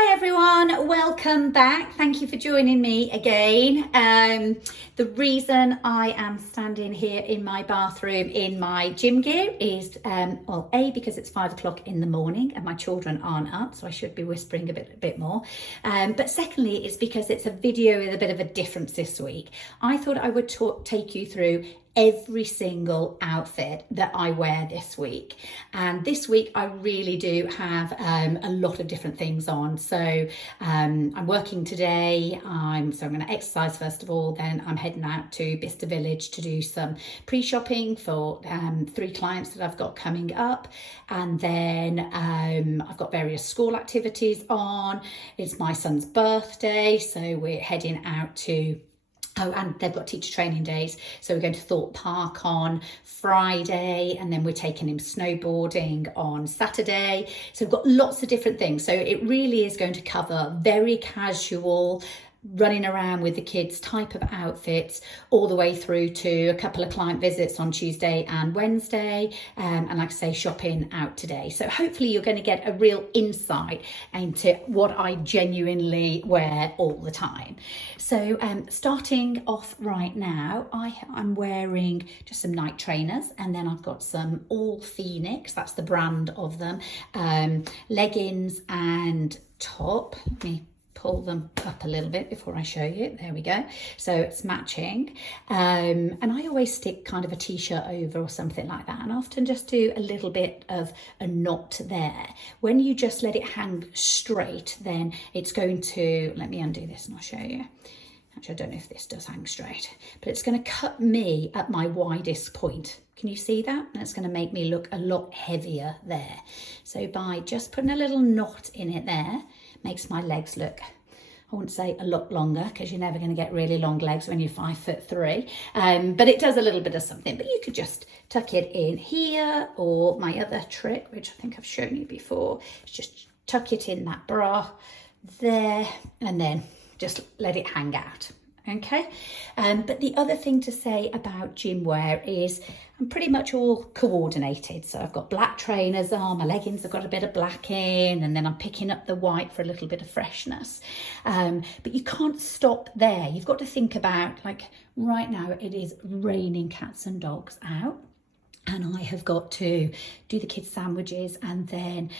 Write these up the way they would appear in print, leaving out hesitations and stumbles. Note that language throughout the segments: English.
Hi everyone, welcome back. Thank you for joining me again. The reason I am standing here in my bathroom in my gym gear is, well, A, because it's 5 o'clock in the morning and my children aren't up, so I should be whispering a bit more. But secondly, it's because it's a video with a bit of a difference this week. I thought I would take you through every single outfit that I wear this week, and this week I really do have a lot of different things on. So I'm working today, so I'm going to exercise first of all, then I'm heading out to Bicester Village to do some pre-shopping for 3 clients that I've got coming up, and then I've got various school activities on. It's my son's birthday, so we're heading out to and they've got teacher training days. So we're going to Thorpe Park on Friday, and then we're taking him snowboarding on Saturday. So we've got lots of different things. So it really is going to cover very casual, running around with the kids type of outfits, all the way through to a couple of client visits on Tuesday and Wednesday, and like I say, shopping out today. So hopefully you're going to get a real insight into what I genuinely wear all the time. So starting off right now, I'm wearing just some night trainers, and then I've got some All Phoenix, that's the brand of them, leggings and top. Let me pull them up a little bit before I show you. There we go. So it's matching. And I always stick kind of a t-shirt over or something like that, and often just do a little bit of a knot there. When you just let it hang straight, then it's going to, let me undo this and I'll show you. Actually, I don't know if this does hang straight, but it's going to cut me at my widest point. Can you see that? And it's going to make me look a lot heavier there. So by just putting a little knot in it there, makes my legs look, I wouldn't say a lot longer, because you're never going to get really long legs when you're 5'3", but it does a little bit of something. But you could just tuck it in here, or my other trick, which I think I've shown you before, is just tuck it in that bra there, and then just let it hang out. Okay, but the other thing to say about gym wear is I'm pretty much all coordinated. So I've got black trainers on, my leggings have got a bit of black in, and then I'm picking up the white for a little bit of freshness. But you can't stop there. You've got to think about, like right now it is raining cats and dogs out, and I have got to do the kids' sandwiches and then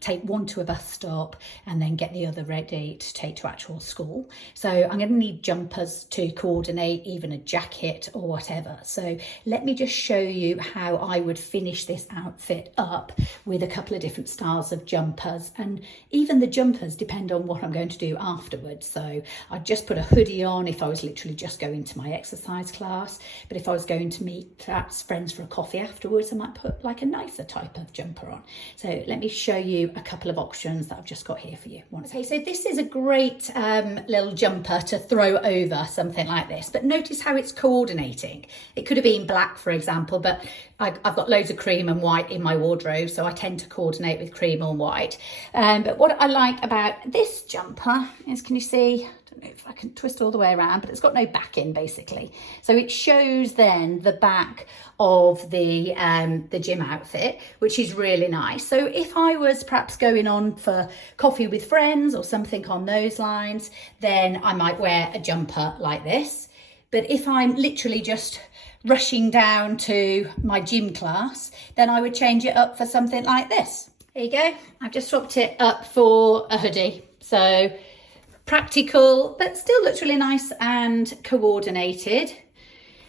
take one to a bus stop and then get the other ready to take to actual school. So I'm going to need jumpers to coordinate, even a jacket or whatever. So let me just show you how I would finish this outfit up with a couple of different styles of jumpers. And even the jumpers depend on what I'm going to do afterwards. So I'd just put a hoodie on if I was literally just going to my exercise class. But if I was going to meet perhaps friends for a coffee afterwards, I might put like a nicer type of jumper on. So let me show you a couple of options that I've just got here for you. Okay, so this is a great little jumper to throw over something like this, but notice how it's coordinating. It could have been black, for example, but I've got loads of cream and white in my wardrobe, so I tend to coordinate with cream or white. But what I like about this jumper is, can you see? I don't know if I can twist all the way around, but it's got no backing basically. So it shows then the back of the gym outfit, which is really nice. So if I was perhaps going on for coffee with friends or something on those lines, then I might wear a jumper like this. But if I'm literally just rushing down to my gym class, then I would change it up for something like this. There you go. I've just swapped it up for a hoodie. So practical, but still looks really nice and coordinated.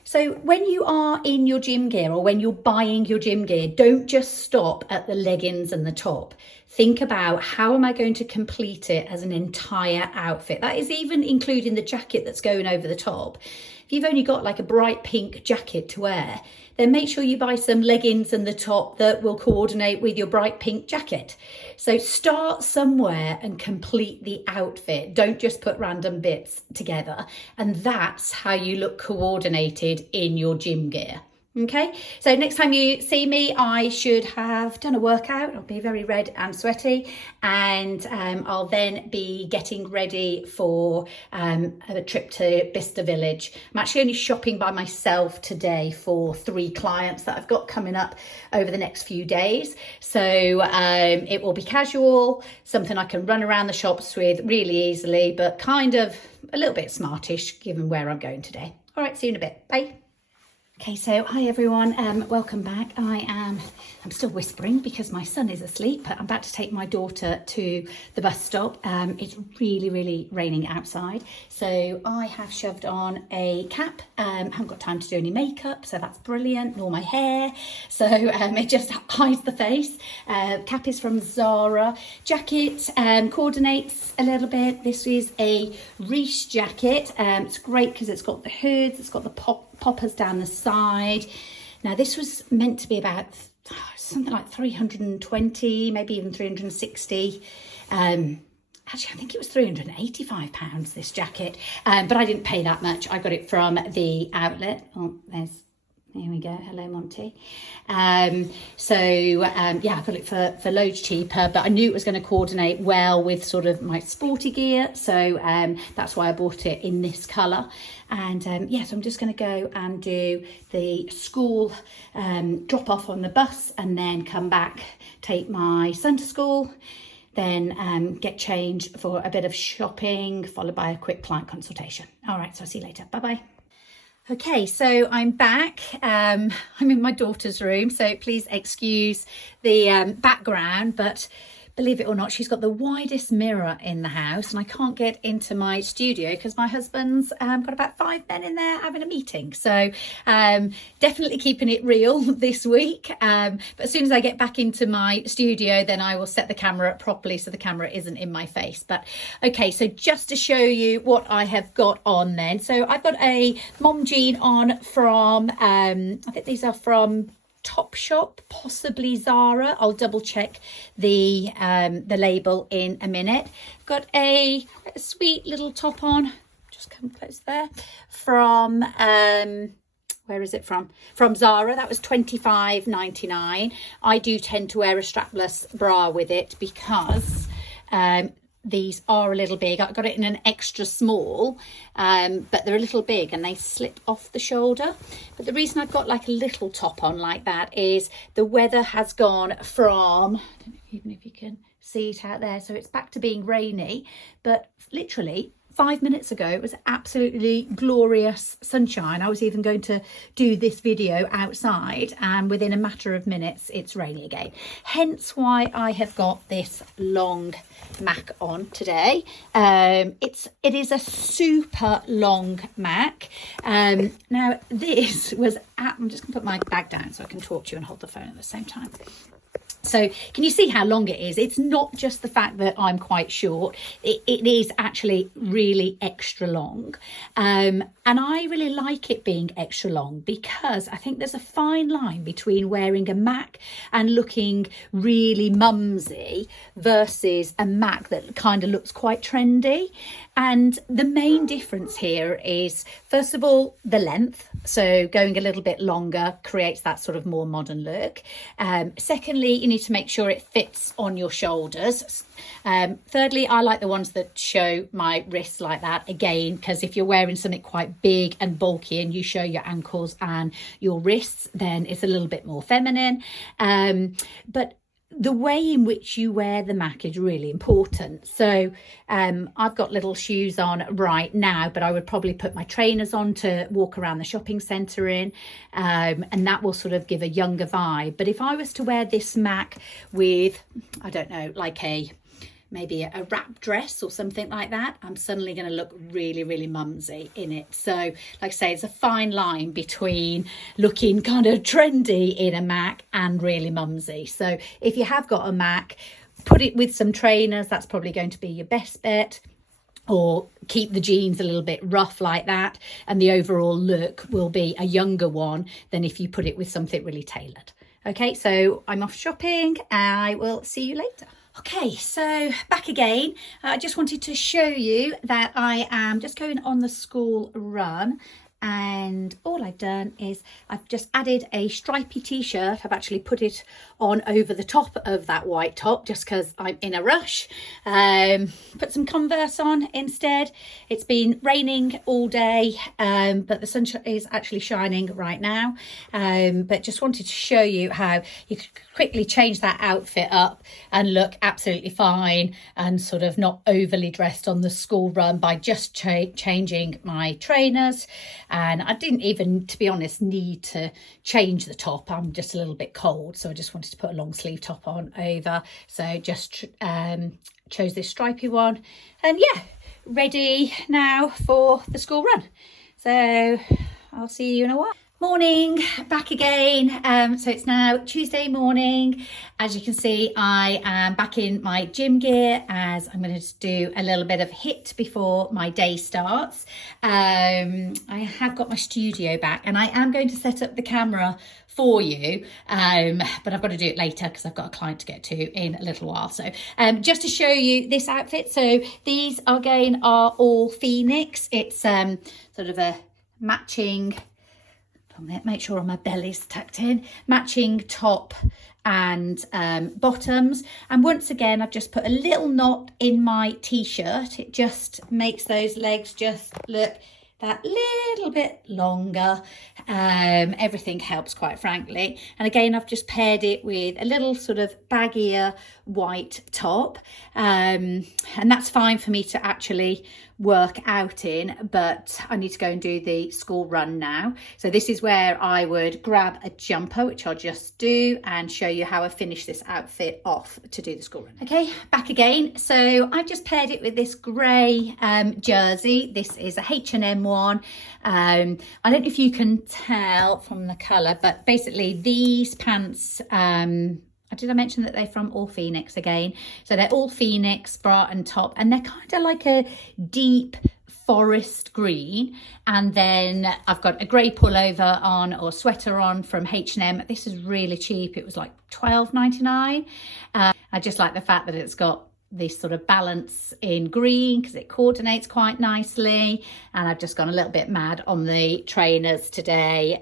So when you are in your gym gear, or when you're buying your gym gear, don't just stop at the leggings and the top. Think about, how am I going to complete it as an entire outfit? That is even including the jacket that's going over the top. If you've only got like a bright pink jacket to wear, then make sure you buy some leggings and the top that will coordinate with your bright pink jacket. So start somewhere and complete the outfit. Don't just put random bits together. And that's how you look coordinated in your gym gear. Okay, so next time you see me, I should have done a workout. I'll be very red and sweaty, and I'll then be getting ready for a trip to Bicester Village. I'm actually only shopping by myself today for 3 clients that I've got coming up over the next few days. So it will be casual, something I can run around the shops with really easily, but kind of a little bit smartish given where I'm going today. All right, see you in a bit. Bye. Okay, so hi everyone, welcome back. I'm still whispering because my son is asleep, but I'm about to take my daughter to the bus stop. It's really raining outside, so I have shoved on a cap. Haven't got time to do any makeup, so that's brilliant, nor my hair, so it just hides the face. Cap is from Zara. Jacket coordinates a little bit. This is a Reese jacket. It's great because it's got the hoods, it's got the poppers down the side. Now this was meant to be about something like 320, maybe even 360. Actually, I think it was £385, this jacket, but I didn't pay that much. I got it from the outlet. Oh, here we go. Hello, Monty. Yeah, I got it for loads cheaper, but I knew it was going to coordinate well with sort of my sporty gear. So that's why I bought it in this colour. And yeah, so I'm just going to go and do the school drop off on the bus and then come back, take my son to school, then get changed for a bit of shopping, followed by a quick client consultation. All right, so I'll see you later. Bye-bye. Okay, so I'm back. I'm in my daughter's room, so please excuse the background, but believe it or not, she's got the widest mirror in the house, and I can't get into my studio because my husband's got about 5 men in there having a meeting. So definitely keeping it real this week. But as soon as I get back into my studio, then I will set the camera up properly so the camera isn't in my face. But okay, so just to show you what I have got on then. So I've got a mom jean on from, I think these are from Topshop, possibly Zara. I'll double check the label in a minute. I've got a sweet little top on, just come close there, from where is it from? From Zara. That was £25.99. I do tend to wear a strapless bra with it because these are a little big. I got it in an extra small, but they're a little big and they slip off the shoulder. But the reason I've got like a little top on like that is the weather has gone from, I don't know even if you can see it out there, so it's back to being rainy, but literally 5 minutes ago it was absolutely glorious sunshine. I was even going to do this video outside, and within a matter of minutes it's raining again, hence why I have got this long Mac on today. It is a super long Mac. Now this was I'm just gonna put my bag down so I can talk to you and hold the phone at the same time. So can you see how long it is? It's not just the fact that I'm quite short. It is actually really extra long. And I really like it being extra long because I think there's a fine line between wearing a Mac and looking really mumsy versus a Mac that kind of looks quite trendy. And the main difference here is, first of all, the length. So going a little bit longer creates that sort of more modern look. Secondly, you need to make sure it fits on your shoulders. Thirdly, I like the ones that show my wrists like that, again, because if you're wearing something quite big and bulky and you show your ankles and your wrists, then it's a little bit more feminine. But the way in which you wear the Mac is really important. So I've got little shoes on right now, but I would probably put my trainers on to walk around the shopping centre in, and that will sort of give a younger vibe. But if I was to wear this Mac with, I don't know, like maybe a wrap dress or something like that, I'm suddenly going to look really mumsy in it. So like I say, it's a fine line between looking kind of trendy in a Mac and really mumsy. So if you have got a Mac, put it with some trainers. That's probably going to be your best bet. Or keep the jeans a little bit rough like that, and the overall look will be a younger one than if you put it with something really tailored. Okay, so I'm off shopping. I will see you later. Okay, so back again. I just wanted to show you that I am just going on the school run and all I've done is I've just added a stripy t-shirt. I've actually put it on over the top of that white top just because I'm in a rush. Put some Converse on instead. It's been raining all day, but the sun is actually shining right now. But just wanted to show you how you could quickly change that outfit up and look absolutely fine and sort of not overly dressed on the school run by just changing my trainers. And I didn't even, to be honest, need to change the top. I'm just a little bit cold, so I just wanted to put a long sleeve top on over. So just chose this stripy one, and yeah, ready now for the school run. So I'll see you in a while. Morning, back again. So it's now Tuesday morning. As you can see, I am back in my gym gear as I'm going to do a little bit of HIIT before my day starts. I have got my studio back and I am going to set up the camera for you, but I've got to do it later because I've got a client to get to in a little while. So just to show you this outfit, so these again are all Phoenix. It's sort of a matching, make sure my belly's tucked in, matching top and bottoms. And once again, I've just put a little knot in my t-shirt. It just makes those legs just look that little bit longer. Everything helps, quite frankly. And again, I've just paired it with a little sort of baggier white top, and that's fine for me to actually work out in, but I need to go and do the school run now. So this is where I would grab a jumper, which I'll just do, and show you how I finish this outfit off to do the school run. Okay, back again. So I just paired it with this grey jersey. This is a H&M one. I don't know if you can tell from the colour, but basically these pants, did I mention that they're from All Phoenix again? So they're All Phoenix bra and top, and they're kind of like a deep forest green. And then I've got a grey pullover on, or sweater on, from H&M. This is really cheap. It was like $12.99. I just like the fact that it's got this sort of balance in green because it coordinates quite nicely. And I've just gone a little bit mad on the trainers today,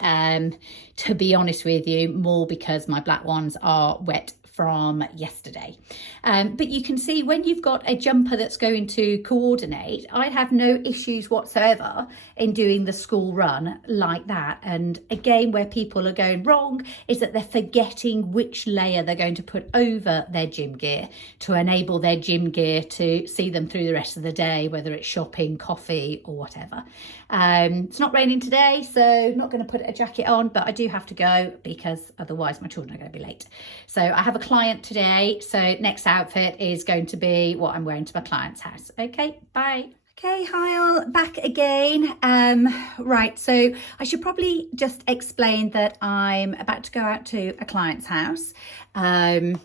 to be honest with you, more because my black ones are wet from yesterday. But you can see when you've got a jumper that's going to coordinate, I'd have no issues whatsoever in doing the school run like that. And again, where people are going wrong is that they're forgetting which layer they're going to put over their gym gear to enable their gym gear to see them through the rest of the day, whether it's shopping, coffee or whatever. It's not raining today, so not going to put a jacket on, but I do have to go because otherwise my children are going to be late. So I have a client today, so next outfit is going to be what I'm wearing to my client's house. Okay, bye. Okay, hi all, back again. Right, so I should probably just explain that I'm about to go out to a client's house, and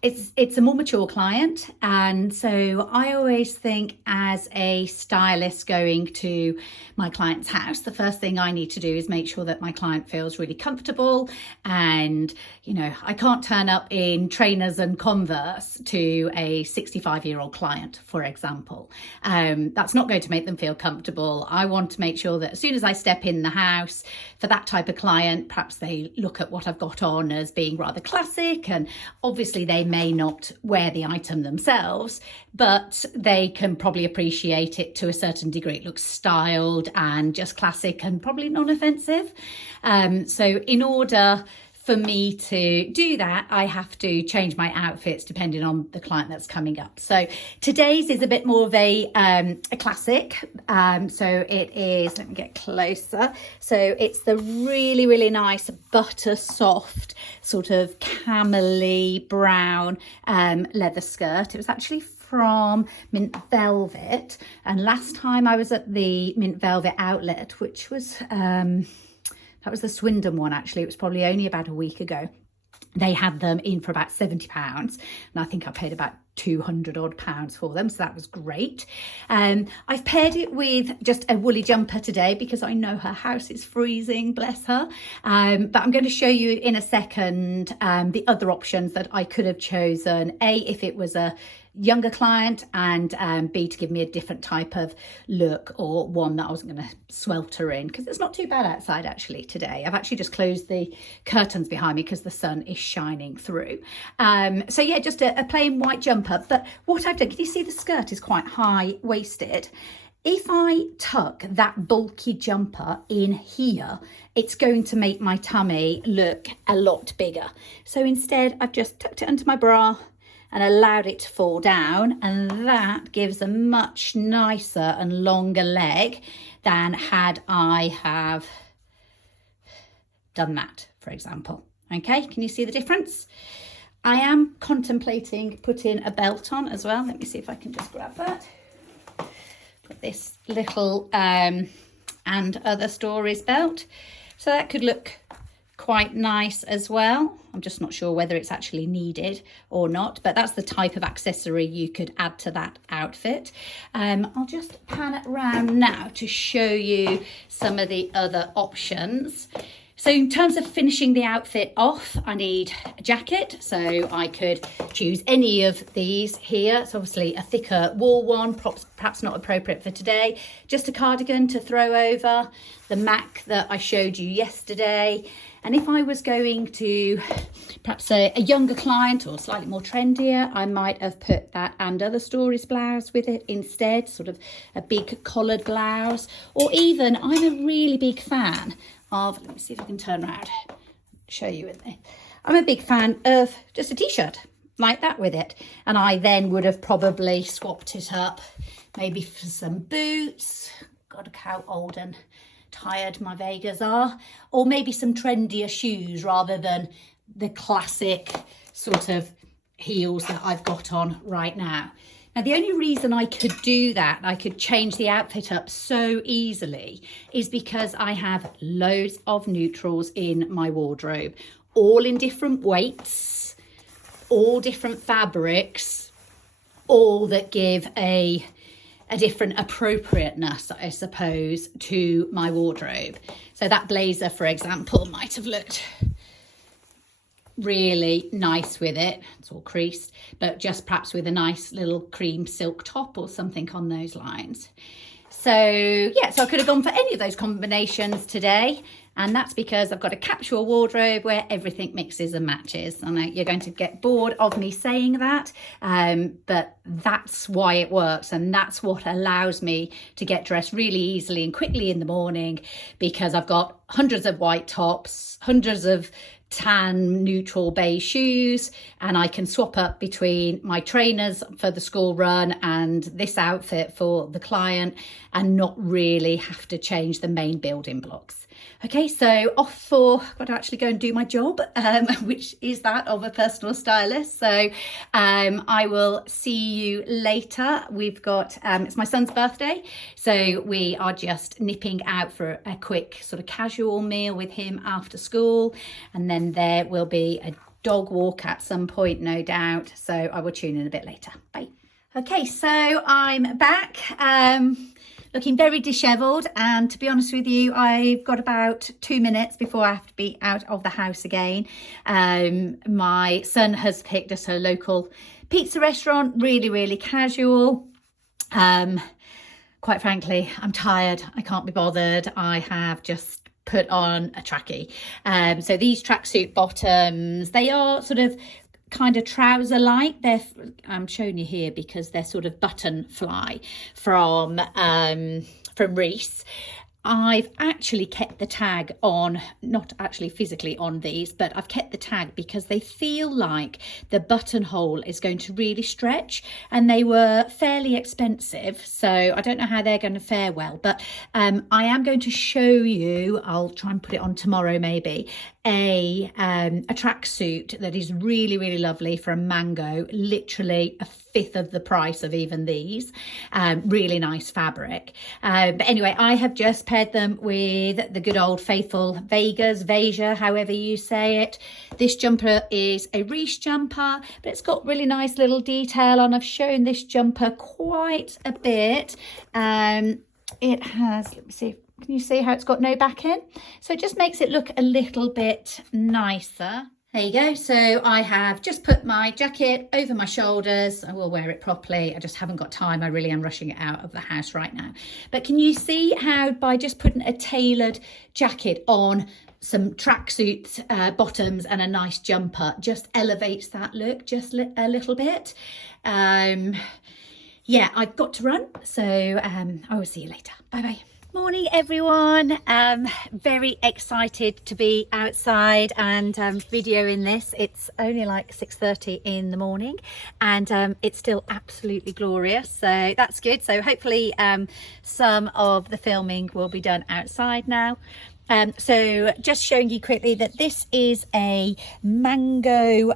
it's a more mature client, and so I always think as a stylist going to my client's house, the first thing I need to do is make sure that my client feels really comfortable. And you know, I can't turn up in trainers and Converse to a 65-year-old client, for example. That's not going to make them feel comfortable. I want to make sure that as soon as I step in the house, for that type of client, perhaps they look at what I've got on as being rather classic, and obviously they may not wear the item themselves, but they can probably appreciate it to a certain degree. It looks styled and just classic and probably non-offensive. So in order for me to do that, I have to change my outfits depending on the client that's coming up. So today's is a bit more of a classic. So it is, let me get closer. So it's the really, really nice butter soft sort of camely brown leather skirt. It was actually from Mint Velvet, and last time I was at the Mint Velvet outlet, which was that was the Swindon one, actually. It was probably only about a week ago. They had them in for about £70, and I think I paid about 200 odd pounds for them, so that was great. I've paired it with just a woolly jumper today because I know her house is freezing, bless her. But I'm going to show you in a second the other options that I could have chosen. If it was a younger client, and B, to give me a different type of look, or one that I wasn't going to swelter in, because it's not too bad outside actually today. I've actually just closed the curtains behind me because the sun is shining through. So yeah, just a plain white jumper. But what I've done, can you see the skirt is quite high waisted? If I tuck that bulky jumper in here, it's going to make my tummy look a lot bigger. So instead, I've just tucked it under my bra and allowed it to fall down, and that gives a much nicer and longer leg than had I have done that, for example. Okay, can you see the difference? I am contemplating putting a belt on as well. Let me see if I can just grab that. Got this little and other stories belt, so that could look quite nice as well. I'm just not sure whether it's actually needed or not, but that's the type of accessory you could add to that outfit. I'll just pan it around now to show you some of the other options. So in terms of finishing the outfit off, I need a jacket. So I could choose any of these here. It's obviously a thicker wool one, perhaps not appropriate for today. Just a cardigan to throw over, the MAC that I showed you yesterday. And if I was going to perhaps a younger client or slightly more trendier, I might have put that and other stories blouse with it instead, sort of a big collared blouse. Or even, I'm a really big fan of, let me see if I can turn around, show you in there. I'm a big fan of just a t-shirt like that with it. And I then would have probably swapped it up maybe for some boots. God, look how old and tired my Vegas are. Or maybe some trendier shoes rather than the classic sort of heels that I've got on right now. Now, the only reason I could do that, I could change the outfit up so easily, is because I have loads of neutrals in my wardrobe, all in different weights, all different fabrics, all that give a different appropriateness, I suppose, to my wardrobe. So that blazer, for example, might have looked really nice with it. It's all creased, but just perhaps with a nice little cream silk top or something on those lines. So yeah, so I could have gone for any of those combinations today, and that's because I've got a capsule wardrobe where everything mixes and matches. I know you're going to get bored of me saying that, but that's why it works, and that's what allows me to get dressed really easily and quickly in the morning, because I've got hundreds of white tops, hundreds of tan neutral beige shoes, and I can swap up between my trainers for the school run and this outfit for the client and not really have to change the main building blocks. Okay, so off for, I've got to actually go and do my job, which is that of a personal stylist. So I will see you later. We've got, it's my son's birthday, so we are just nipping out for a quick sort of casual meal with him after school. And then there will be a dog walk at some point, no doubt. So I will tune in a bit later. Bye. Okay, so I'm back. Looking very dishevelled, and to be honest with you, I've got about 2 minutes before I have to be out of the house again. My son has picked us a local pizza restaurant, really casual. Quite frankly, I'm tired. I can't be bothered. I have just put on a trackie. So these tracksuit bottoms, they are sort of kind of trouser like. I'm showing you here because they're sort of button fly from Reese. I've actually kept the tag on, not actually physically on these, but I've kept the tag because they feel like the buttonhole is going to really stretch, and they were fairly expensive, so I don't know how they're going to fare well, but I am going to show you, I'll try and put it on tomorrow maybe, a tracksuit that is really lovely from Mango, literally a fifth of the price of even these. Really nice fabric, but anyway, I have just paired them with the good old faithful Veja, however you say it. This jumper is a Reese jumper, but it's got really nice little detail on. I've shown this jumper quite a bit. It has, let me see, can you see how it's got no back in? So it just makes it look a little bit nicer. There you go. So I have just put my jacket over my shoulders. I will wear it properly. I just haven't got time. I really am rushing it out of the house right now. But can you see how by just putting a tailored jacket on, some tracksuit bottoms and a nice jumper just elevates that look just a little bit. Yeah, I've got to run. So I will see you later. Bye bye. Morning everyone. Very excited to be outside and videoing this. It's only like 6:30 in the morning and it's still absolutely glorious, so that's good. So hopefully some of the filming will be done outside now. So just showing you quickly that this is a mango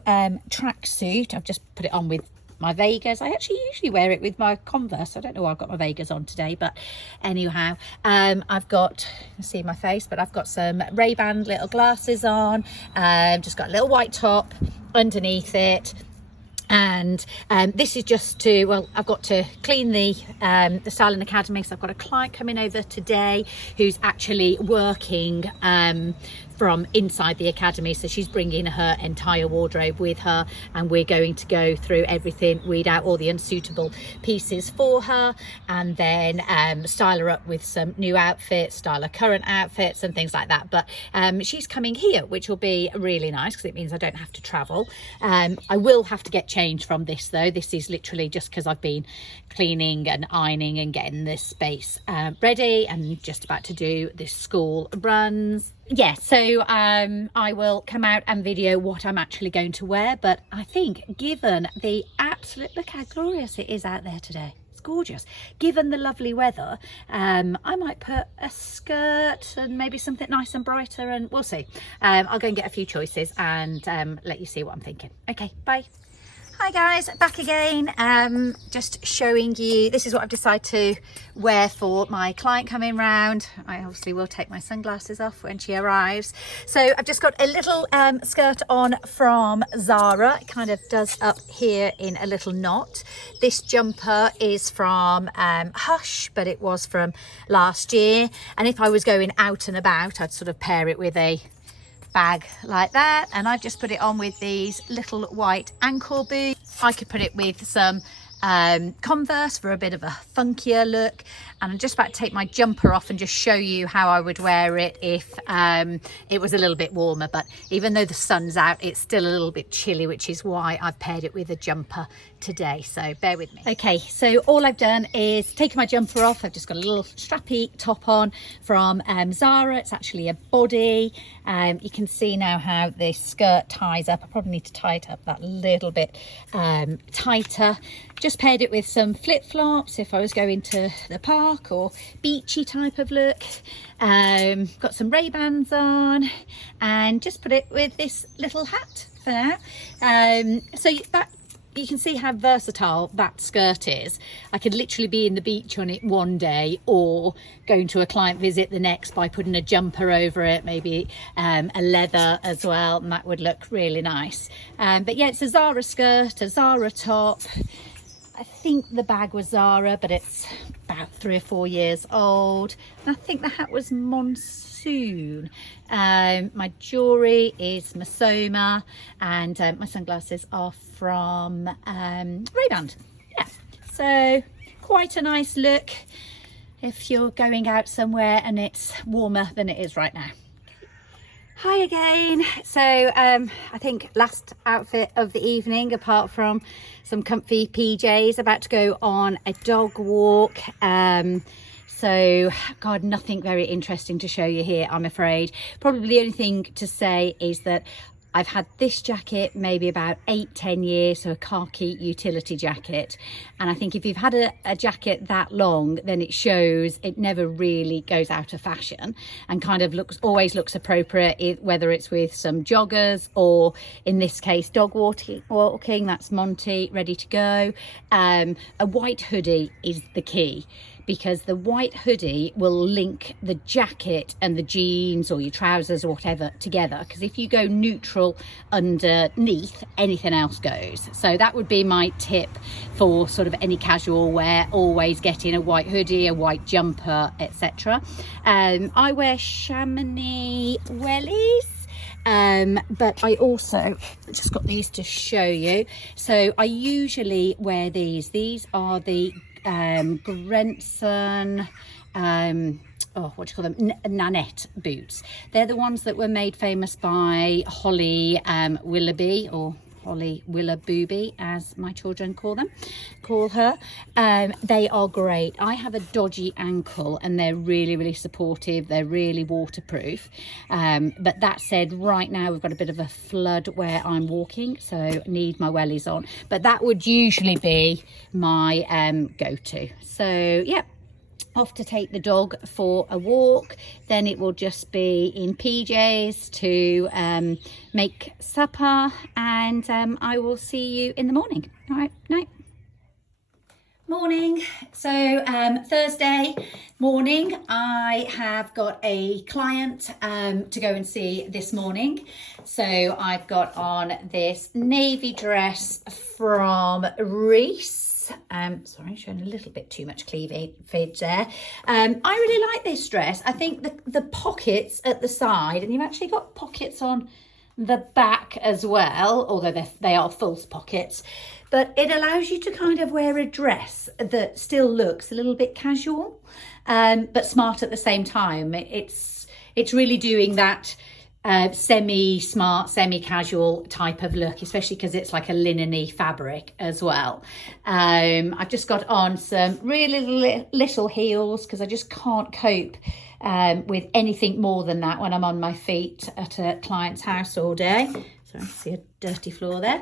tracksuit. I've just put it on with my Vegas. I actually usually wear it with my Converse. I don't know why I've got my Vegas on today, but anyhow, I've got, you see my face, but I've got some Ray-Ban little glasses on, just got a little white top underneath it. And this is just to, well, I've got to clean the Styling Academy. So I've got a client coming over today who's actually working from inside the academy, so she's bringing her entire wardrobe with her and we're going to go through everything, weed out all the unsuitable pieces for her, and then style her up with some new outfits, style her current outfits and things like that. But she's coming here, which will be really nice because it means I don't have to travel. I will have to get changed from this though. This is literally just because I've been cleaning and ironing and getting this space ready and just about to do this school runs. Yeah, so I will come out and video what I'm actually going to wear, but I think given the absolute, look how glorious it is out there today. It's gorgeous. Given the lovely weather, I might put a skirt and maybe something nice and brighter, and we'll see. I'll go and get a few choices and let you see what I'm thinking. Okay, bye. Hi guys, back again. Just showing you, this is what I've decided to wear for my client coming round. I obviously will take my sunglasses off when she arrives. So I've just got a little skirt on from Zara. It kind of does up here in a little knot. This jumper is from Hush, but it was from last year. And if I was going out and about, I'd sort of pair it with a bag like that, and I've just put it on with these little white ankle boots. I could put it with some Converse for a bit of a funkier look, and I'm just about to take my jumper off and just show you how I would wear it if it was a little bit warmer. But even though the sun's out, it's still a little bit chilly, which is why I've paired it with a jumper today, so bear with me. Okay, so all I've done is taken my jumper off. I've just got a little strappy top on from Zara. It's actually a body. You can see now how the skirt ties up. I probably need to tie it up that little bit tighter. Just paired it with some flip-flops if I was going to the park or beachy type of look. Got some Ray-Bans on and just put it with this little hat for now. So that, you can see how versatile that skirt is. I could literally be in the beach on it one day or going to a client visit the next by putting a jumper over it, maybe a leather as well, and that would look really nice. But yeah, it's a Zara skirt, a Zara top. I think the bag was Zara, but it's about 3 or 4 years old. And I think the hat was Monsoon. My jewellery is Masoma, and my sunglasses are from Ray-Ban. Yeah, so quite a nice look if you're going out somewhere and it's warmer than it is right now. Hi again. So I think last outfit of the evening, apart from some comfy PJs, about to go on a dog walk. So God, nothing very interesting to show you here, I'm afraid. Probably the only thing to say is that I've had this jacket maybe about 8-10 years, so a khaki utility jacket. And I think if you've had a jacket that long, then it shows it never really goes out of fashion and kind of always looks appropriate, whether it's with some joggers or in this case, dog walking, that's Monty, ready to go. A white hoodie is the key, because the white hoodie will link the jacket and the jeans or your trousers or whatever together, because if you go neutral underneath, anything else goes. So that would be my tip for sort of any casual wear, always getting a white hoodie, a white jumper, etc. I wear chamois wellies. But I also just got these to show you. So I usually wear these are the Grenson what do you call them, Nanette boots. They're the ones that were made famous by Holly Willoughby, or Holly Willoughby as my children call her. They are great. I have a dodgy ankle and they're really supportive. They're really waterproof, but that said, right now we've got a bit of a flood where I'm walking, so need my wellies on, but that would usually be my go-to. So yeah, off to take the dog for a walk. Then it will just be in PJs to make supper, and I will see you in the morning. All right, night. Morning. So Thursday morning, I have got a client to go and see this morning. So I've got on this navy dress from Reese. Sorry, showing a little bit too much cleavage there. I really like this dress. I think the pockets at the side, and you've actually got pockets on the back as well, although they are false pockets, but it allows you to kind of wear a dress that still looks a little bit casual, but smart at the same time. It's really doing that semi-smart, semi-casual type of look, especially because it's like a linen-y fabric as well. I've just got on some really little heels because I just can't cope with anything more than that when I'm on my feet at a client's house all day. Sorry, I see a dirty floor there.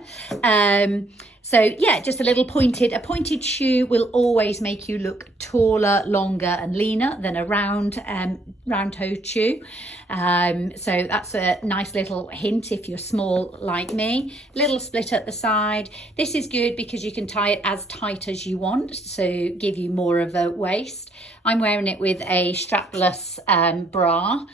So yeah, just a pointed shoe will always make you look taller, longer and leaner than a round-toed shoe. So that's a nice little hint if you're small like me. Little split at the side. This is good because you can tie it as tight as you want, so give you more of a waist. I'm wearing it with a strapless bra.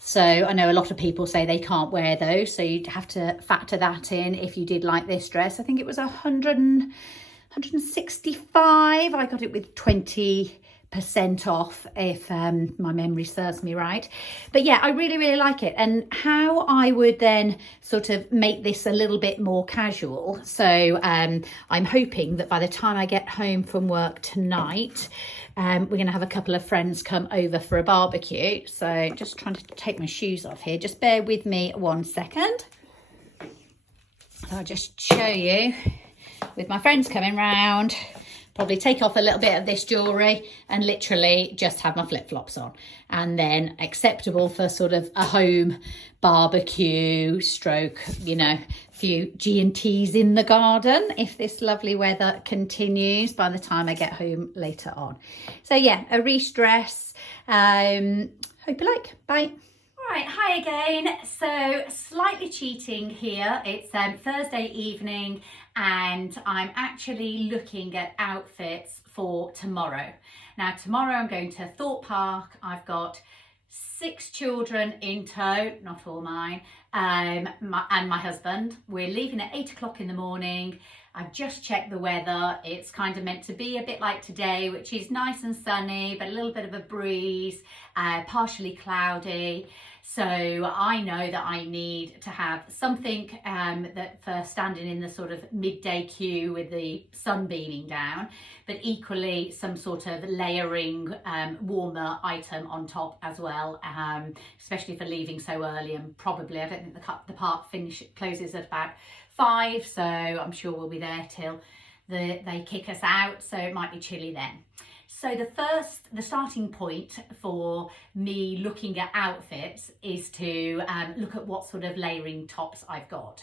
So I know a lot of people say they can't wear those, so you'd have to factor that in if you did like this dress. I think it was 165. I got it with 20% off if my memory serves me right. But yeah, I really like it. And how I would then sort of make this a little bit more casual. So I'm hoping that by the time I get home from work tonight, we're going to have a couple of friends come over for a barbecue. So just trying to take my shoes off here. Just bear with me 1 second. So I'll just show you with my friends coming round. Probably take off a little bit of this jewellery and literally just have my flip-flops on. And then acceptable for sort of a home barbecue stroke, you know, few G&Ts in the garden if this lovely weather continues by the time I get home later on. So yeah, a Reese dress. Hope you like. Bye. Right, hi again. So slightly cheating here. It's Thursday evening and I'm actually looking at outfits for tomorrow. Now tomorrow I'm going to Thorpe Park. I've got 6 children in tow, not all mine, and my husband. We're leaving at 8 o'clock in the morning. I've just checked the weather. It's kind of meant to be a bit like today, which is nice and sunny, but a little bit of a breeze, partially cloudy. So I know that I need to have something that for standing in the sort of midday queue with the sun beaming down, but equally some sort of layering warmer item on top as well, especially for leaving so early. And probably, I don't think the park closes at about 5, so I'm sure we'll be there till they kick us out, so it might be chilly then. So the starting point for me looking at outfits is to look at what sort of layering tops I've got.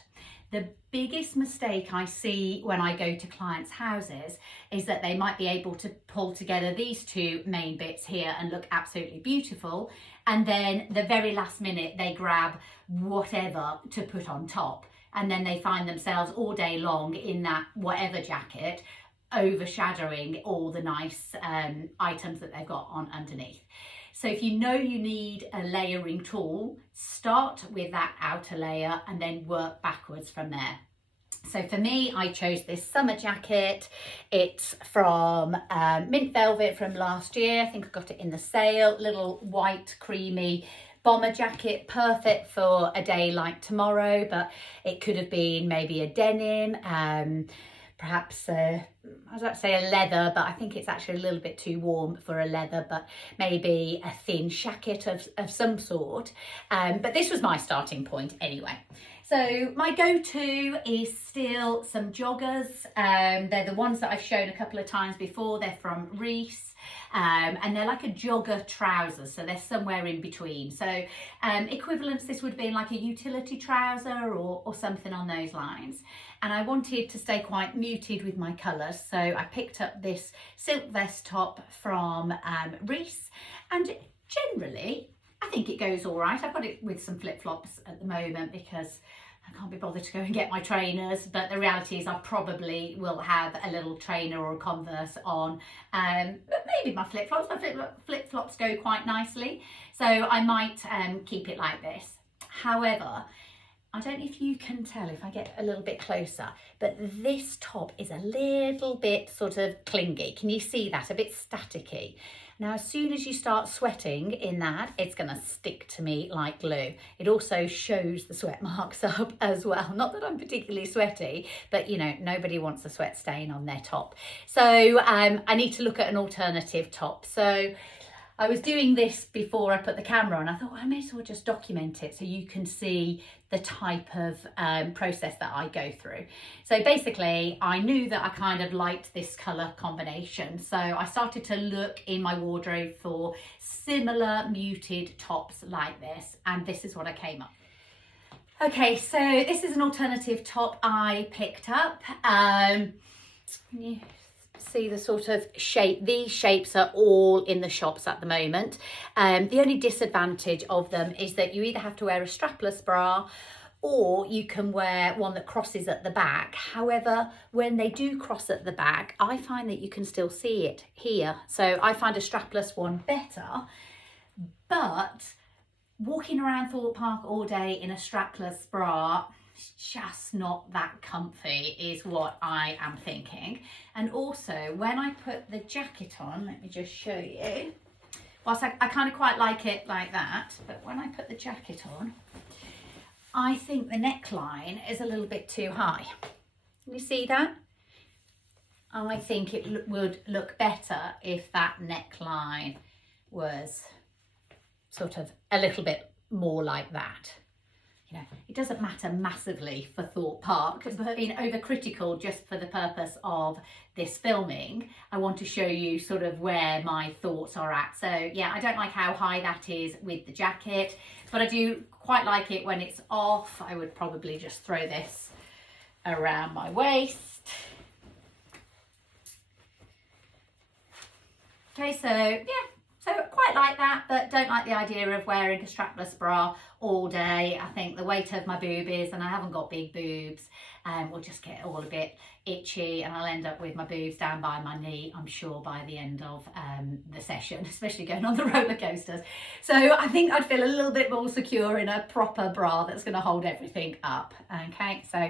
The biggest mistake I see when I go to clients' houses is that they might be able to pull together these 2 main bits here and look absolutely beautiful, and then the very last minute they grab whatever to put on top, and then they find themselves all day long in that whatever jacket, overshadowing all the nice items that they've got on underneath. So if you know you need a layering tool, start with that outer layer and then work backwards from there. So for me, I chose this summer jacket. It's from Mint Velvet from last year. I think I got it in the sale. Little white creamy bomber jacket, perfect for a day like tomorrow, but it could have been maybe a denim, perhaps I was about to say a leather, but I think it's actually a little bit too warm for a leather, but maybe a thin jacket of some sort. But this was my starting point anyway. So my go-to is still some joggers. They're the ones that I've shown a couple of times before. They're from Reese, and they're like a jogger trouser, so they're somewhere in between. So equivalents, this would be like a utility trouser or something on those lines. And I wanted to stay quite muted with my colours, so I picked up this silk vest top from Reese, and generally I think it goes all right. I've got it with some flip-flops at the moment because I can't be bothered to go and get my trainers, but the reality is I probably will have a little trainer or a Converse on, but maybe my flip-flops. My flip-flops go quite nicely, so I might keep it like this. However, I don't know if you can tell if I get a little bit closer, but this top is a little bit sort of clingy. Can you see that? A bit staticky. Now, as soon as you start sweating in that, it's going to stick to me like glue. It also shows the sweat marks up as well. Not that I'm particularly sweaty, but you know, nobody wants a sweat stain on their top. So I need to look at an alternative top. So I was doing this before I put the camera on. I thought, well, I may as well just document it so you can see the type of process that I go through. So basically, I knew that I kind of liked this colour combination. So I started to look in my wardrobe for similar muted tops like this. And this is what I came up. Okay, so this is an alternative top I picked up. See the sort of shape. These shapes are all in the shops at the moment. The only disadvantage of them is that you either have to wear a strapless bra or you can wear one that crosses at the back. However, when they do cross at the back, I find that you can still see it here. So I find a strapless one better, but walking around Thorpe Park all day in a strapless bra, it's just not that comfy is what I am thinking. And also when I put the jacket on, let me just show you, whilst I kind of quite like it like that, but when I put the jacket on, I think the neckline is a little bit too high. Can you see that? I think it would look better if that neckline was sort of a little bit more like that. You know, it doesn't matter massively for Thorpe Park, but being overcritical just for the purpose of this filming, I want to show you sort of where my thoughts are at. So yeah, I don't like how high that is with the jacket, but I do quite like it when it's off. I would probably just throw this around my waist. Okay, so yeah. So quite like that, but don't like the idea of wearing a strapless bra all day. I think the weight of my boobies, and I haven't got big boobs, will just get all a bit itchy, and I'll end up with my boobs down by my knee, I'm sure, by the end of the session, especially going on the roller coasters. So I think I'd feel a little bit more secure in a proper bra that's going to hold everything up. Okay, so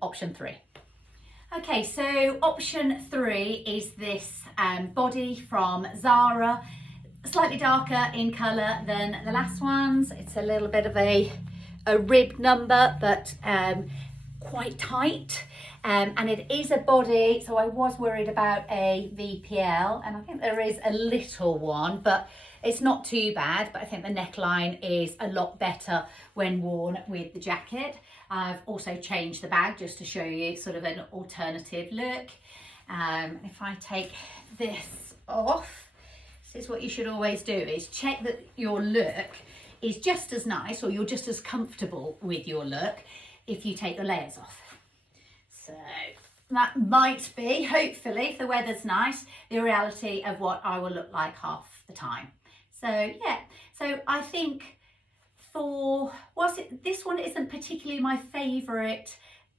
option 3. Okay, so option 3 is this body from Zara. Slightly darker in colour than the last ones. It's a little bit of a rib number, but quite tight. And it is a body, so I was worried about a VPL, and I think there is a little one, but it's not too bad. But I think the neckline is a lot better when worn with the jacket. I've also changed the bag just to show you sort of an alternative look. If I take this off, this is what you should always do, is check that your look is just as nice, or you're just as comfortable with your look if you take your layers off. So that might be, hopefully, if the weather's nice, the reality of what I will look like half the time. So yeah, so I think this one isn't particularly my favourite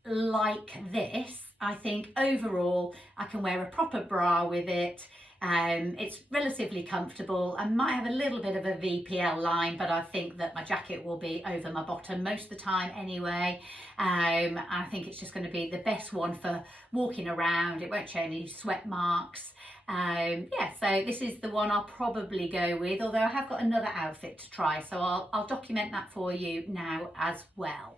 like this. I think overall I can wear a proper bra with it. It's relatively comfortable. I might have a little bit of a VPL line, but I think that my jacket will be over my bottom most of the time anyway. I think it's just going to be the best one for walking around. It won't show any sweat marks. Yeah, so this is the one I'll probably go with, although I have got another outfit to try, so I'll document that for you now as well.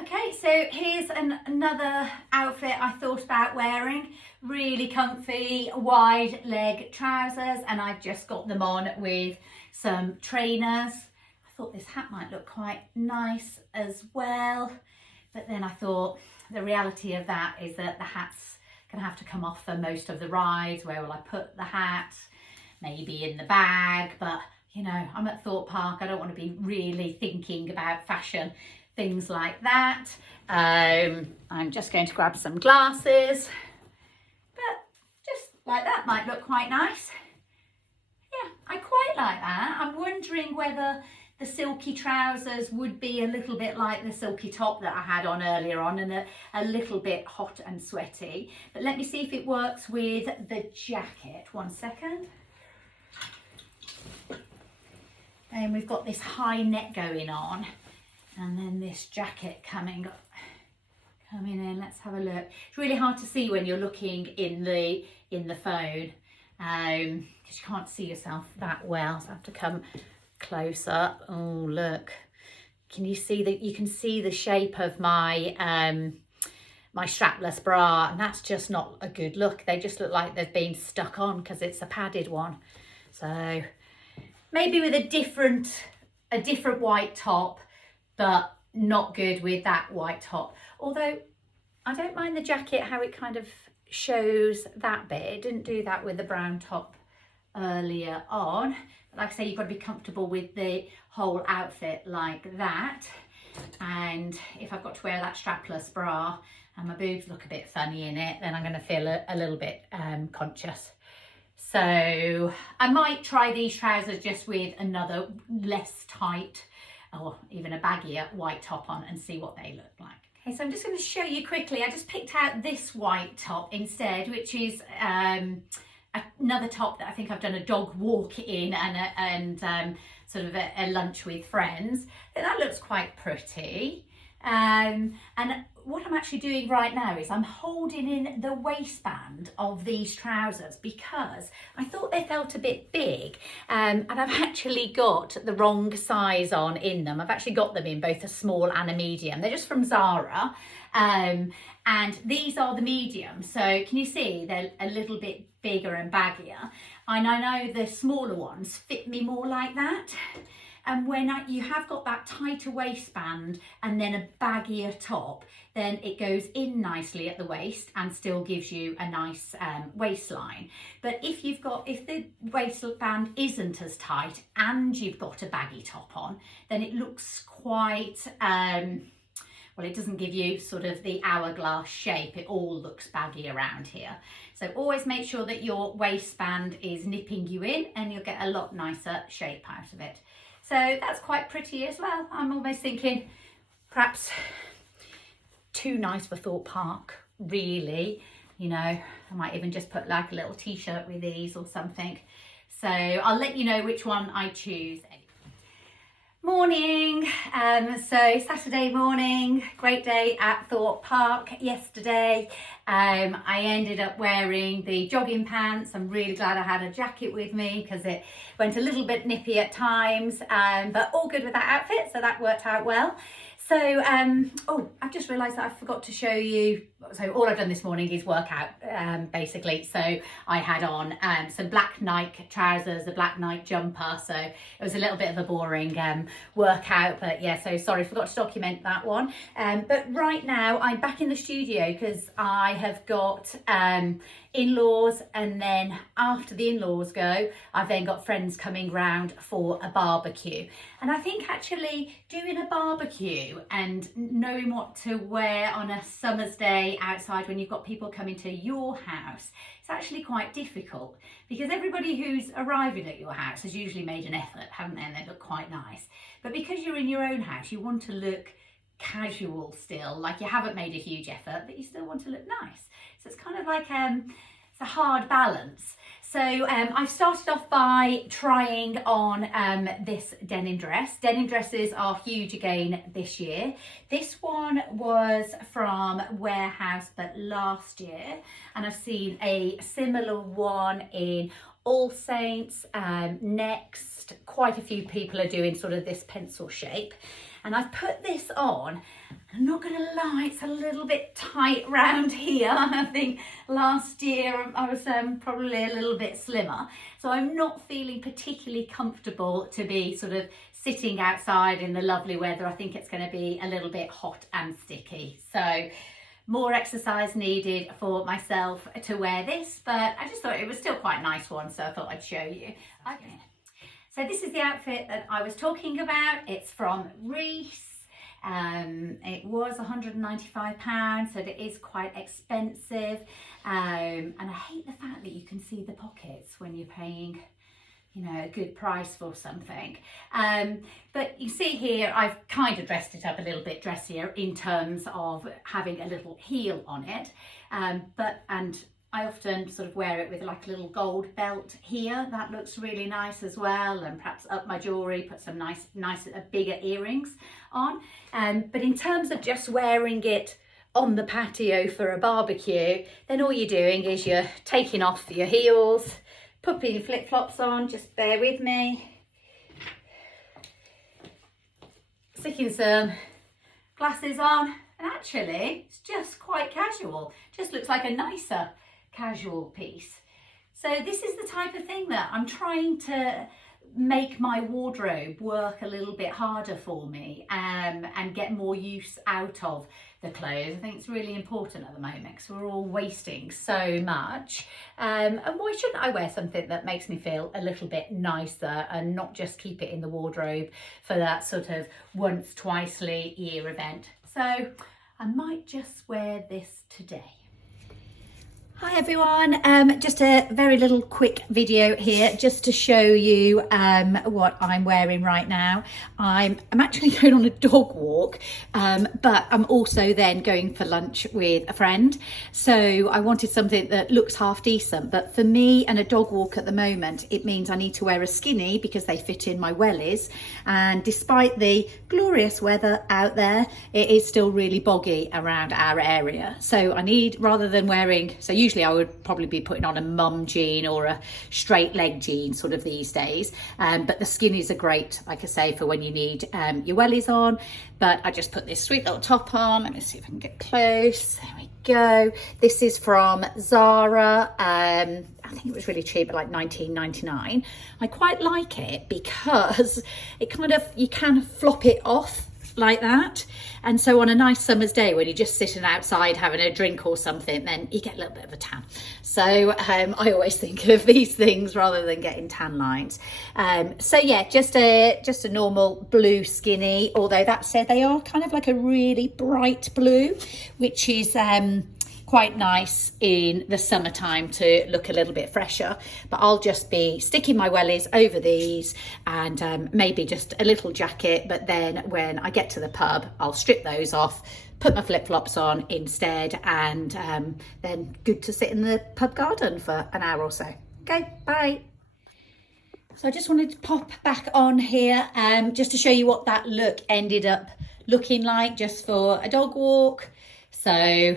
Okay, so here's another outfit I thought about wearing. Really comfy wide leg trousers, and I've just got them on with some trainers. I thought this hat might look quite nice as well, but then I thought the reality of that is that the hat's gonna have to come off for most of the rides. Where will I put the hat? Maybe in the bag, but you know, I'm at Thorpe Park. I don't want to be really thinking about fashion, things like that. I'm just going to grab some glasses, but just like that might look quite nice. Yeah, I quite like that. I'm wondering whether the silky trousers would be a little bit like the silky top that I had on earlier on, and a little bit hot and sweaty. But let me see if it works with the jacket. 1 second. And we've got this high neck going on, and then this jacket coming in. Let's have a look. It's really hard to see when you're looking in the phone, because you can't see yourself that well, so I have to come close up. Oh, look, can you see that? You can see the shape of my my strapless bra, and that's just not a good look. They just look like they've been stuck on because it's a padded one. So maybe with a different white top, but not good with that white top. Although I don't mind the jacket, how it kind of shows that bit. It didn't do that with the brown top earlier on. Like I say, you've got to be comfortable with the whole outfit like that. And if I've got to wear that strapless bra and my boobs look a bit funny in it, then I'm going to feel a little bit conscious. So I might try these trousers just with another less tight or even a baggier white top on and see what they look like. Okay, so I'm just going to show you quickly. I just picked out this white top instead, which is another top that I think I've done a dog walk in and sort of a lunch with friends. And that looks quite pretty. And what I'm actually doing right now is I'm holding in the waistband of these trousers because I thought they felt a bit big, and I've actually got the wrong size on in them. I've actually got them in both a small and a medium. They're just from Zara, and these are the medium. So can you see they're a little bit bigger and baggier, and I know the smaller ones fit me more like that. And when you have got that tighter waistband and then a baggier top, then it goes in nicely at the waist and still gives you a nice waistline. But if the waistband isn't as tight and you've got a baggy top on, then it looks quite, well, it doesn't give you sort of the hourglass shape. It all looks baggy around here. So always make sure that your waistband is nipping you in, and you'll get a lot nicer shape out of it. So that's quite pretty as well. I'm almost thinking perhaps too nice for Thorpe Park, really. You know, I might even just put like a little t-shirt with these or something. So I'll let you know which one I choose. Morning, so Saturday morning, great day at Thorpe Park yesterday. I ended up wearing the jogging pants. I'm really glad I had a jacket with me because it went a little bit nippy at times, but all good with that outfit, so that worked out well. So, oh, I've just realised that I forgot to show you. So all I've done this morning is work out, basically. So I had on some black Nike trousers, a black Nike jumper. So it was a little bit of a boring workout, but yeah, so sorry, forgot to document that one. But right now I'm back in the studio because I have got in-laws, and then after the in-laws go, I've then got friends coming round for a barbecue. And I think actually doing a barbecue and knowing what to wear on a summer's day outside when you've got people coming to your house, it's actually quite difficult because everybody who's arriving at your house has usually made an effort, haven't they? And they look quite nice. But because you're in your own house, you want to look casual still, like you haven't made a huge effort, but you still want to look nice. So it's kind of like it's a hard balance. So I've started off by trying on this denim dress. Denim dresses are huge again this year. This one was from Warehouse but last year, and I've seen a similar one in All Saints. Next, quite a few people are doing sort of this pencil shape, and I've put this on. I'm not going to lie, it's a little bit tight round here. I think last year I was probably a little bit slimmer, so I'm not feeling particularly comfortable to be sort of sitting outside in the lovely weather. I think it's going to be a little bit hot and sticky, so more exercise needed for myself to wear this, but I just thought it was still quite a nice one, so I thought I'd show you. Okay. So this is the outfit that I was talking about. It's from Reese. It was £195, so it is quite expensive, and I hate the fact that you can see the pockets when you're paying, you know, a good price for something. But you see here, I've kind of dressed it up a little bit dressier in terms of having a little heel on it, and I often sort of wear it with like a little gold belt here. That looks really nice as well, and perhaps up my jewellery, put some nice bigger earrings on. But in terms of just wearing it on the patio for a barbecue, then all you're doing is you're taking off your heels, putting your flip-flops on, just bear with me, sticking some glasses on, and actually it's just quite casual. Just looks like a nicer casual piece. So this is the type of thing that I'm trying to make my wardrobe work a little bit harder for me, and get more use out of the clothes. I think it's really important at the moment because we're all wasting so much, and why shouldn't I wear something that makes me feel a little bit nicer and not just keep it in the wardrobe for that sort of once twicely year event. So I might just wear this today. Hi everyone, just a very little quick video here just to show you what I'm wearing right now. I'm actually going on a dog walk, but I'm also then going for lunch with a friend. So I wanted something that looks half decent, but for me and a dog walk at the moment, it means I need to wear a skinny because they fit in my wellies. And despite the glorious weather out there, it is still really boggy around our area. So I need, rather than wearing, so usually I would probably be putting on a mum jean or a straight leg jean sort of these days, but the skinnies are great, like I say, for when you need your wellies on. But I just put this sweet little top on. Let me see if I can get close. There we go. This is from Zara. I think it was really cheap at like £19.99. I quite like it because it kind of, you can flop it off like that, and so on a nice summer's day when you're just sitting outside having a drink or something, then you get a little bit of a tan. So I always think of these things rather than getting tan lines. So yeah, just a normal blue skinny, although that said, they are kind of like a really bright blue, which is quite nice in the summertime to look a little bit fresher. But I'll just be sticking my wellies over these, and maybe just a little jacket, but then when I get to the pub I'll strip those off, put my flip-flops on instead, and then good to sit in the pub garden for an hour or so. Okay, bye. So I just wanted to pop back on here just to show you what that look ended up looking like just for a dog walk. So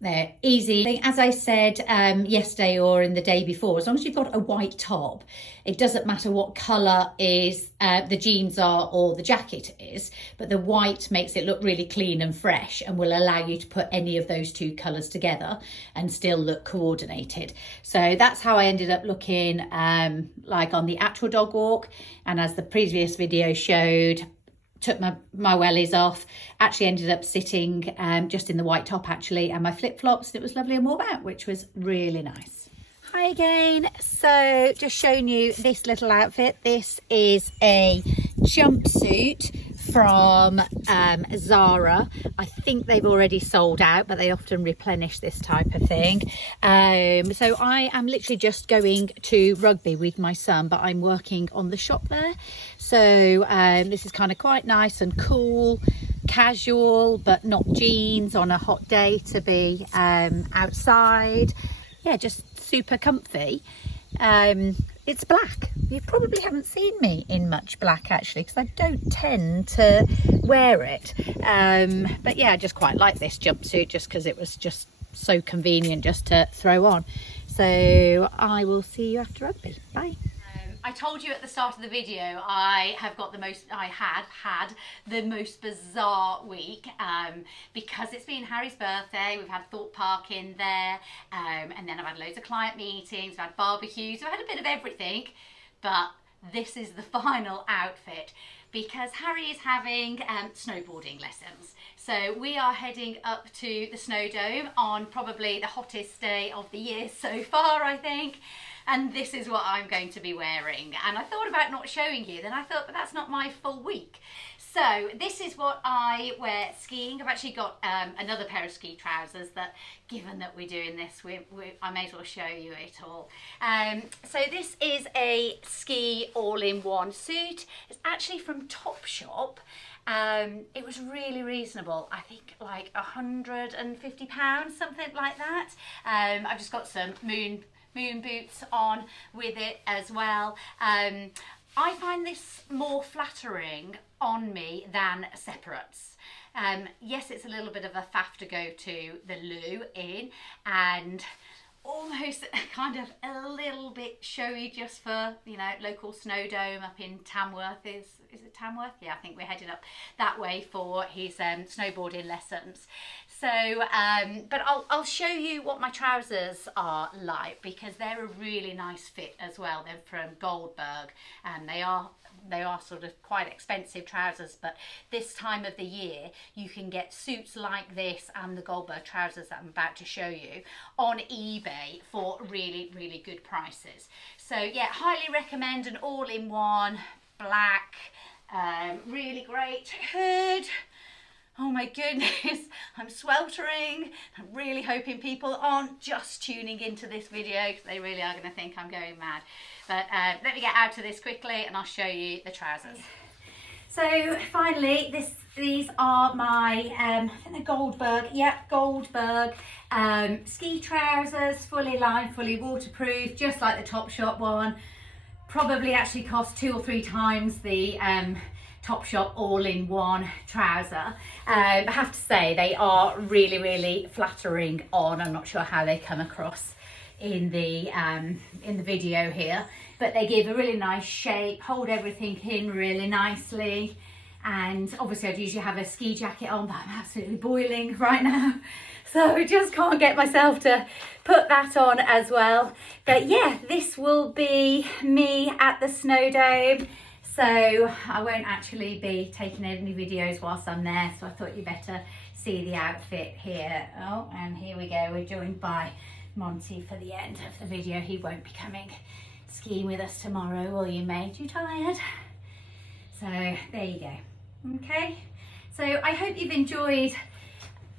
they're easy. As I said yesterday or in the day before, as long as you've got a white top, it doesn't matter what colour is the jeans are or the jacket is, but the white makes it look really clean and fresh and will allow you to put any of those two colours together and still look coordinated. So that's how I ended up looking like on the actual dog walk. And as the previous video showed, took my wellies off, actually ended up sitting just in the white top actually, and my flip-flops. It was lovely and warm out, which was really nice. Hi again. So just showing you this little outfit. This is a jumpsuit from Zara. I think they've already sold out, but they often replenish this type of thing. So I am literally just going to rugby with my son, but I'm working on the shop there. So this is kind of quite nice and cool, casual, but not jeans on a hot day to be outside. Yeah, just super comfy. It's black. You probably haven't seen me in much black actually, because I don't tend to wear it. But yeah, I just quite like this jumpsuit just because it was just so convenient just to throw on. So I will see you after rugby. Bye. I told you at the start of the video I had the most bizarre week because it's been Harry's birthday. We've had Thorpe Park in there, and then I've had loads of client meetings, I've had barbecues, I've had a bit of everything, but this is the final outfit because Harry is having snowboarding lessons. So we are heading up to the Snow Dome on probably the hottest day of the year so far, I think. And this is what I'm going to be wearing. And I thought about not showing you, then I thought, but that's not my full week. So this is what I wear skiing. I've actually got another pair of ski trousers that, given that we're doing this, I may as well show you it all. So this is a ski all-in-one suit. It's actually from Topshop. It was really reasonable. I think like £150, something like that. I've just got some moon boots on with it as well. I find this more flattering on me than separates. Yes, it's a little bit of a faff to go to the loo in, and almost kind of a little bit showy just for, you know, local snow dome up in Tamworth. Is it Tamworth? Yeah, I think we're headed up that way for his snowboarding lessons. So, but I'll show you what my trousers are like, because they're a really nice fit as well. They're from Goldberg, and they are sort of quite expensive trousers, but this time of the year you can get suits like this and the Goldberg trousers that I'm about to show you on eBay for really good prices. So yeah, highly recommend an all-in-one black, really great hood. Oh my goodness, I'm sweltering. I'm really hoping people aren't just tuning into this video, because they really are going to think I'm going mad. But let me get out of this quickly and I'll show you the trousers. So finally, these are my, I think they're Goldberg, yep, Goldberg ski trousers, fully lined, fully waterproof, just like the Topshop one. Probably actually cost 2 or 3 times the Topshop all-in-one trouser. I have to say they are really flattering on. I'm not sure how they come across in the video here, but they give a really nice shape, hold everything in really nicely. And obviously I'd usually have a ski jacket on, but I'm absolutely boiling right now, so I just can't get myself to put that on as well. But yeah, this will be me at the Snow Dome. So I won't actually be taking any videos whilst I'm there, so I thought you better see the outfit here. Oh, and here we go, we're joined by Monty for the end of the video. He won't be coming skiing with us tomorrow, will you, mate? You tired? So there you go. Okay, so I hope you've enjoyed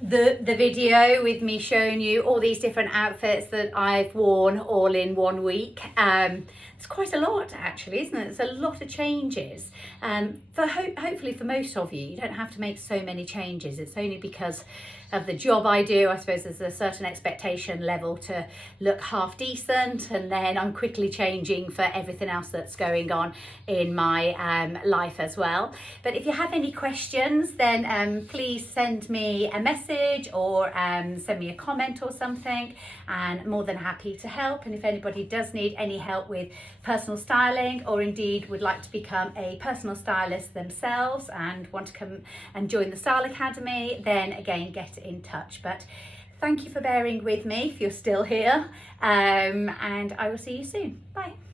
the video with me showing you all these different outfits that I've worn all in one week. It's quite a lot actually, isn't it? It's a lot of changes. Hopefully for most of you, you don't have to make so many changes. It's only because of the job I do. I suppose there's a certain expectation level to look half decent, and then I'm quickly changing for everything else that's going on in my life as well. But if you have any questions, then please send me a message or send me a comment or something, and I'm more than happy to help. And if anybody does need any help with personal styling, or indeed would like to become a personal stylist themselves and want to come and join the Style Academy, then again, get in touch. But thank you for bearing with me if you're still here, and I will see you soon. Bye.